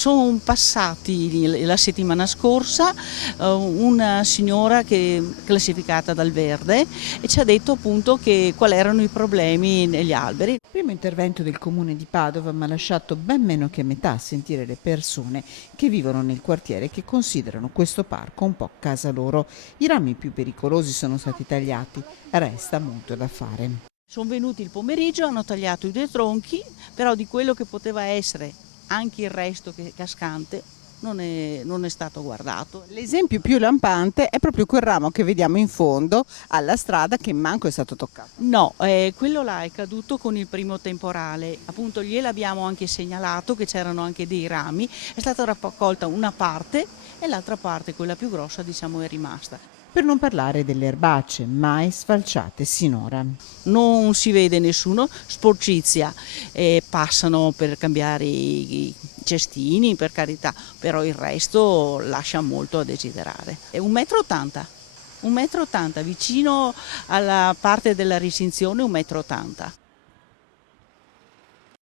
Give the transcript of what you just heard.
Sono passati la settimana scorsa una signora che è classificata dal verde e ci ha detto appunto quali erano i problemi negli alberi. Il primo intervento del comune di Padova mi ha lasciato ben meno che metà a sentire le persone che vivono nel quartiere e che considerano questo parco un po' casa loro. I rami più pericolosi sono stati tagliati, resta molto da fare. Sono venuti il pomeriggio, hanno tagliato i due tronchi, però di quello che poteva essere anche il resto che cascante non è stato guardato. L'esempio più lampante è proprio quel ramo che vediamo in fondo alla strada che manco è stato toccato. No, quello là è caduto con il primo temporale, appunto gliel'abbiamo anche segnalato che c'erano anche dei rami, è stata raccolta una parte e l'altra parte, quella più grossa, diciamo, è rimasta. Per non parlare delle erbacce mai sfalciate sinora. Non si vede nessuno, sporcizia, passano per cambiare i cestini, per carità, però il resto lascia molto a desiderare. È 1,80 m, 1,80 m, vicino alla parte della recinzione 1,80 m.